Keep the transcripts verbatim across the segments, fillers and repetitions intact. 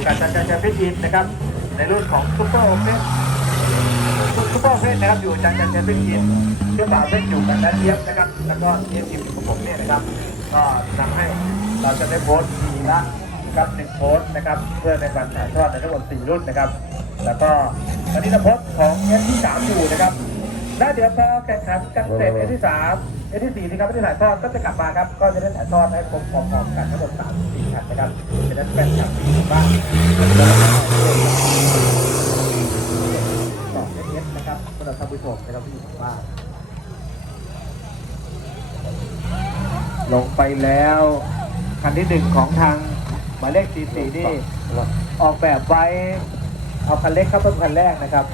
กับจันจันเพชรยินนะครับในรุ่นของซุปเปอร์โอเพนซุปเปอร์โอเพนนะครับอยู่จันจันเพชรยินเชื่อบ่าวเพชรอยู่กันด้านเทียบนะครับแล้วก็เทียบทีมของผมเนี่ยนะครับก็ทำให้เราจะได้โพสต์ทีละนะครับหนึ่งโพสต์นะครับเพื่อในการถ่ายทอดในทั้งหมดสี่รุ่นนะครับแล้วก็ตอนนี้เราโพสต์ของเอสที่สามอยู่นะครับแล้วเดี๋ยวพอแข่งขันกันเสร็จเอสที่สามเอสที่สี่นี่ครับไม่ได้ถ่ายทอดก็จะกลับมาครับก็จะได้ถ่ายทอดให้ครบพร้อมๆกันทั้งหมดสามสี่คันนะครับจะได้แฟนคลับที่บ้านต่อเอสเอสนะครับสำหรับท่านผู้ชมนะครับที่อยู่บ้านลงไปแล้วคันที่หนึ่งของทางหมายเลขสี่สี่นี่ออกแบบไว้เอาคันเล็กเข้าเป็นคันแรกนะครับ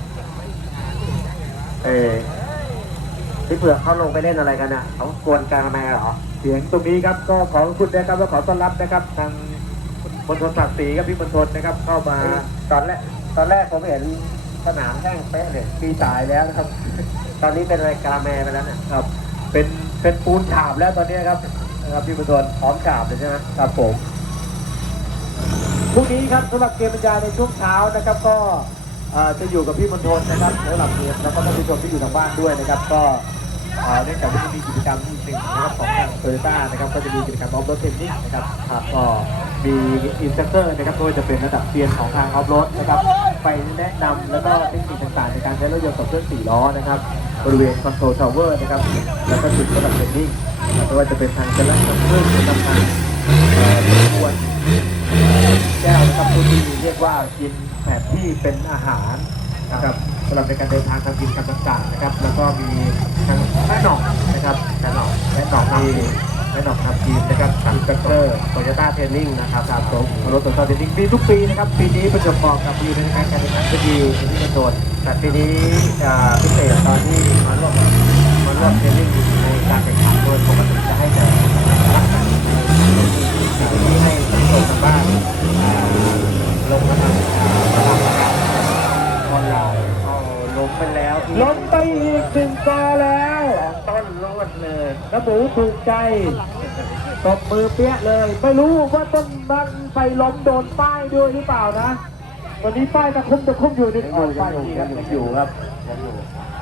เออพี่เผือกเขาลงไปเล่นอะไรกันอ่ะเขากวนการมาเหรอเสียงตรงนี้ครับก็ขอขอบคุณนะครับและขอต้อนรับนะครับทางมณฑลศักดิ์ศรีครับพี่มณฑลนะครับเข้ามาตอนแรกตอนแรกผมเห็นสนามแห้งเป๊ะเลยปีสายแล้วนะครับตอนนี้เป็นอะไรกาแมไปแล้วเนี่ยครับเป็นเป็นปูนฉาบแล้วตอนนี้ครับนะครับพี่มณฑลพร้อมฉาบเลยใช่ไหมครับผมพรุ่งนี้ครับสำหรับเกมบรรยายในช่วงเช้านะครับก็จะอยู่กับพี่มณฑลนะครับสำหรับเกมแล้วก็ท่านผู้ชมที่อยู่ทางบ้านด้วยนะครับก็เนื่องจากว่ามีกิจกรรมที่หนึ่งนะครับของทางโตโยต้านะครับก็จะมีกิจกรรมออฟโรดเทรนนิ่งนะครับก็มีอินสตรัคเตอร์นะครับก็จะเป็นระดับเซียนของทางออฟโรดนะครับไปแนะนำแล้วก็เทคนิคต่างๆในการใช้รถยนต์ขับเคลื่อนสี่ล้อนะครับบริเวณคอนโทรลทาวเวอร์นะครับแล้วก็จุดระดับเทรนนิ่งไม่ว่าจะเป็นทางจะลักขับเคลื่อนหรือทางการขวดแก้วนะครับผู้ที่เรียกว่ากินแผนที่เป็นอาหารนะครับสำหรับในการเดินทางทำกินกรรมต่างๆนะครับแล้วก็มีทางแม่หนองนะครับแม่หนองแม่หนองที่แม่หนองทำทีมนะครับทำสเปกเตอร์โตโยต้าเทรนนิ่งนะครับครับผมรถโตโยต้าเทรนนิ่งมีทุกปีนะครับปีนี้ประจวบเหมาะกับปีในการการแข่งขันจะดีที่จะโดนแต่ปีนี้พิเศษตอนที่มาร่วมมาร่วมเทรนนิ่งในการแข่งขันโดยปกติจะให้แต่รักกันปีนี้ให้ผู้ชมทางบ้านลงมาทำมาทำนะครับออนไลน์ล้มไปแล้วล้มไปอีกหนึ่งกอแล้วต้นรวดเลยแล้วหมูถูกใจตบมือเปี้ยเลยไม่รู้ว่าต้นมันไปล้มโดนป้ายด้วยหรือเปล่านะวันนี้ป้ายตะคุ่มตะคุ่มอยู่ในกอป้ายที่ครับยังอยู่ครับยังอยู่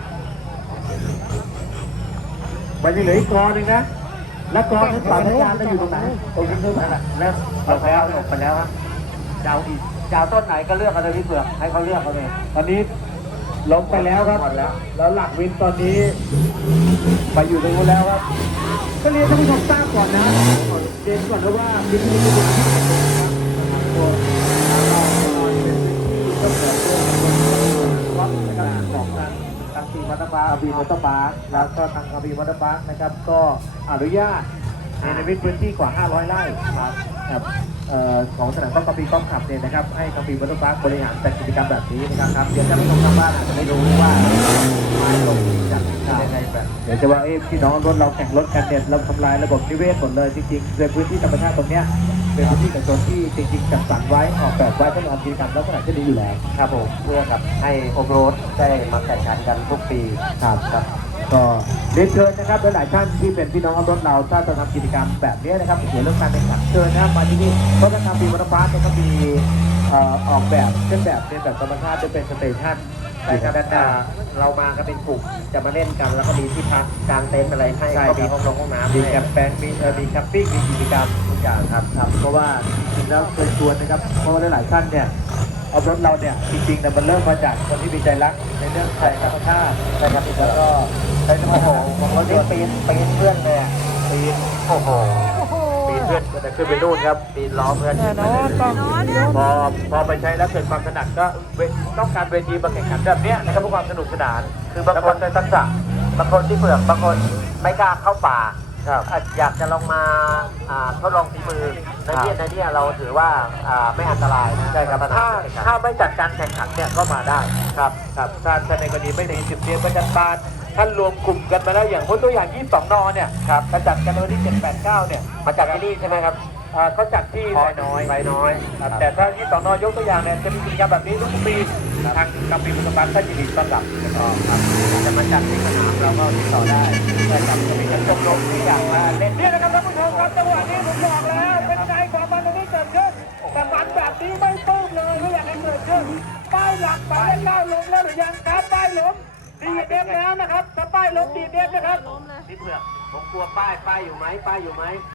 มันยังเหลืออีกกอหนึ่งนะแล้วกอนั้นป่าสัญญาณจะอยู่ตรงไหนตรงนี้คือนั่นแหละแล้วออกแล้วออกไปแล้วครับเจ้าอีกเจ้าต้นไหนก็เลือกเอาเลยพี่เผือกให้เขาเลือกเอาเลยตอนนี้ล้มไปแล้วครับแล้วแล้วหลักวินตอนนี้ไปอยู่ตรงนู้นแล้วครับก็เรียนท่านผู้ชมทราบก่อนนะเรียนก่อนนะว่าวินนี้เป็นที่ก็เกิดวัดนะครับของทางทางปีมัตตบาร์บีมัตตบาร์แล้วก็ทางบีมัตตบาร์นะครับก็อนุญาตในพื้นที่กว่าห้าร้อยไร่ครับของสนามกอล์ฟกระบี่กอล์ฟคลับเนี่ยนะครับให้กระบี่วอเตอร์พาร์คบริหารจัดกิจกรรมแบบนี้นะครับเดี๋ยวจะไม่ต้องทำบ้านอาจจะไม่รู้ว่ามาลงจัดยังไงแบบเดี๋ยวจะว่าเอ้พี่น้องรถเราแข่งรถกันเนี่ยเราทำลายระบบนิเวศหมดเลยจริงๆเป็นพื้นที่ธรรมชาติตรงเนี้ยเป็นพื้นที่กับโซนที่จริงๆจัดสรรไว้ออกแบบไว้เพื่อทำกิจกรรมลักษณะที่ดีอยู่แล้วครับผมเพื่อกับให้โอเวอร์โรดได้มาแข่งขันกันทุกปีครับครับก็เรียนเชิญนะครับหลายท่านที่เป็นพี่น้องรถเราถ้าจะทำกิจกรรมแบบนี้นะครับเกี่ยวเรื่องการแข่งขันเชิญนะครับมาที่นี่เพราะการทำปีมอเตอร์พาร์คก็มีออกแบบเช่นแบบเป็นแบบธรรมชาติจะเป็นสเตชันใช่ครับเรามาก็เป็นกลุ่มจะมาเล่นกันแล้วก็มีที่พักกางเต็นท์อะไรให้ก็มีห้องนงห้องน้ำมีแคมป์แปงมีมีแคมปิ้งมีกิจกรรมทุกอย่างครับครับเพราะว่าจริงแล้วเคยชวนนะครับเพราะว่าหลายท่านเนี่ยเอารถเราเนี่ยจริงๆแต่มันเริ่มมาจากคนที่มีใจรักในเรื่องใช้ธรรมชาติใช่ครับแล้วก็ใช้ธรรมชาติของรถยนต์ปีนปีนเพื่อนเลยปีนโอ้โหปีนเพื่อนแต่ขึ้นไปนู่นครับปีนล้อเพื่อนพอพอไปใช้แล้วเกิดความถนัดก็ต้องการเวทีมาแข่งขันแบบนี้นะครับเพื่อความสนุกสนานคือบางคนได้ทักษะบางคนที่เผือกบางคนไม่กล้าเข้าป่าอยากจะลองมาทดลองฝีมือในที่ในที่เราถือว่าไม่อันตรายนะใช่ครับถ้าถ้าไม่จัดการแข่งขันเนี่ยก็มาได้ครับครับถ้าในกรณีไม่ได้สิบเดือนประจันบานท่านรวมกลุ่มกันมาแล้วอย่างพวกตัวอย่างยี่สิบสองนอเนี่ยครับมาจัดกันวันที่เจ็ดแปดเก้าเนี่ยมาจัดที่นี่ใช่ไหมครับเขาจัดที่ไซน้อยไซน้อยแต่ถ้ายี่สิบสองนอยกตัวอย่างเนี่ยจะมีกิจกรรมแบบนี้ทุกปีทางกำปีมุสบันก็ยินดีต้อนรับครับจะมาจัดที่สนามเราก็ติดต่อได้แต่กับจะมีการชมรมที่อยากมาเล่นเนี่ยนะครับท่านผู้ชมครับจังหวะนี้ผมบอกแล้วเป็นใจความมันตรงนี้เกิดขึ้นแต่มันแบบนี้ไม่หลักหมายเลขเก้าลงแล้วหรือยังครับป้ายล้มดีเด็แล้วนะครับถ้าป้ายล้มดีเด็นะครับนี่เผือกผมกลัวป้ายป้ายอยู่ไหมป้ายอยู่ไหม